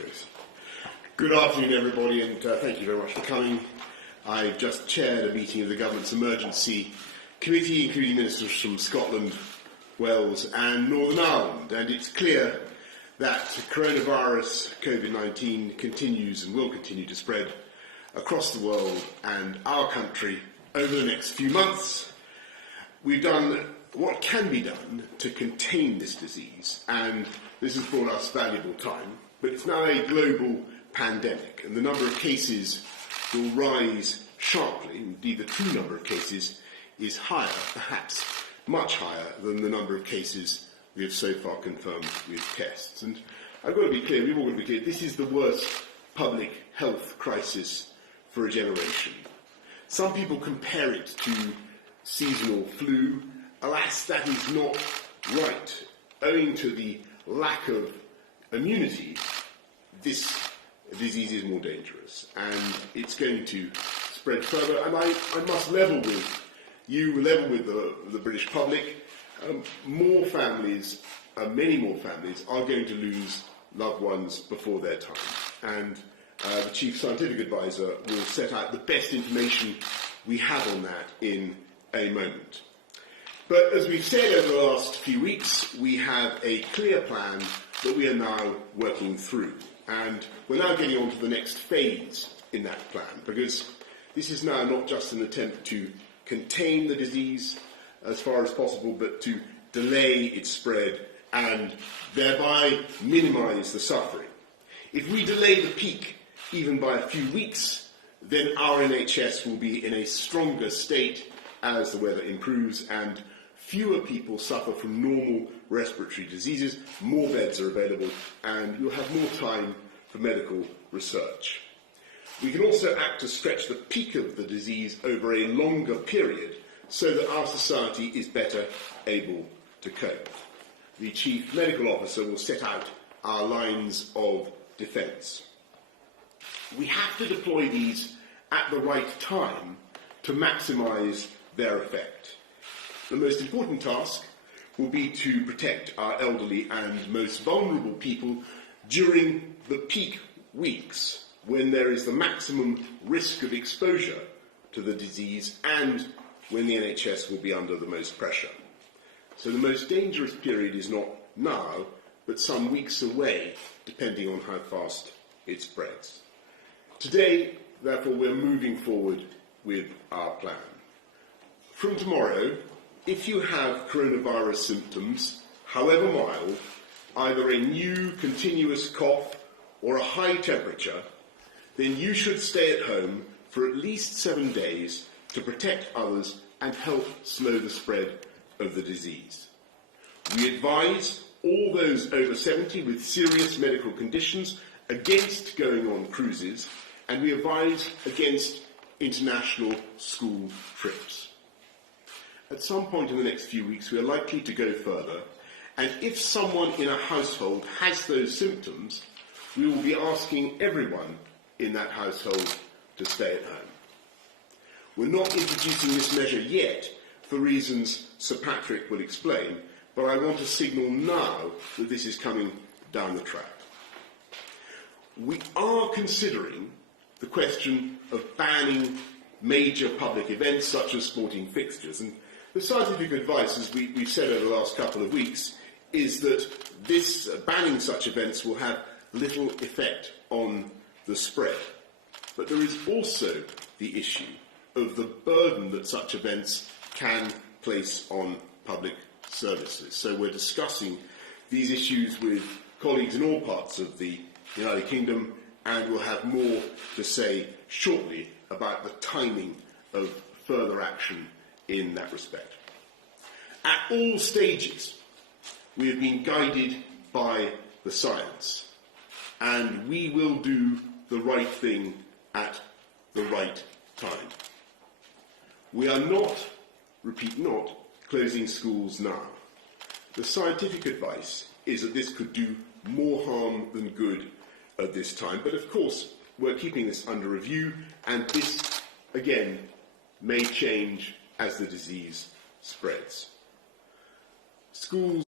Chris. Good afternoon, everybody, and thank you very much for coming. I've just chaired a meeting of the Government's Emergency Committee, including ministers from Scotland, Wales and Northern Ireland, and it's clear that coronavirus COVID-19 continues and will continue to spread across the world and our country over the next few months. We've done what can be done to contain this disease, and this has brought us valuable time, but it's now a global pandemic, and the number of cases will rise sharply. Indeed, the true number of cases is higher, perhaps much higher than the number of cases we have so far confirmed with tests. And I've got to be clear, we've all got to be clear, this is the worst public health crisis for a generation. Some people compare it to seasonal flu. Alas, that is not right. Owing to the lack of immunity, this disease is more dangerous and it's going to spread further. And I must level with you, level with the British public. More families, many more families, are going to lose loved ones before their time. And the Chief Scientific Advisor will set out the best information we have on that in a moment. But as we've said over the last few weeks, we have a clear plan that we are now working through. And we're now getting on to the next phase in that plan, because this is now not just an attempt to contain the disease as far as possible, but to delay its spread and thereby minimise the suffering. If we delay the peak even by a few weeks, then our NHS will be in a stronger state as the weather improves and fewer people suffer from normal respiratory diseases, more beds are available, and you'll have more time for medical research. We can also act to stretch the peak of the disease over a longer period so that our society is better able to cope. The Chief Medical Officer will set out our lines of defence. We have to deploy these at the right time to maximise their effect. The most important task will be to protect our elderly and most vulnerable people during the peak weeks when there is the maximum risk of exposure to the disease and when the NHS will be under the most pressure. So the most dangerous period is not now, but some weeks away, depending on how fast it spreads. Today, therefore, we're moving forward with our plan. From tomorrow, if you have coronavirus symptoms, however mild, either a new continuous cough or a high temperature, then you should stay at home for at least 7 days to protect others and help slow the spread of the disease. We advise all those over 70 with serious medical conditions against going on cruises, and we advise against international school trips. At some point in the next few weeks, we are likely to go further, and if someone in a household has those symptoms, we will be asking everyone in that household to stay at home. We're not introducing this measure yet for reasons Sir Patrick will explain, but I want to signal now that this is coming down the track. We are considering the question of banning major public events such as sporting fixtures, and the scientific advice, as we've said over the last couple of weeks, is that this banning such events will have little effect on the spread. But there is also the issue of the burden that such events can place on public services. So we're discussing these issues with colleagues in all parts of the United Kingdom, and we'll have more to say shortly about the timing of further action in that respect. At all stages, we have been guided by the science, and we will do the right thing at the right time. We are not, repeat not, closing schools now. The scientific advice is that this could do more harm than good at this time, but of course we're keeping this under review, and this, again, may change as the disease spreads. Schools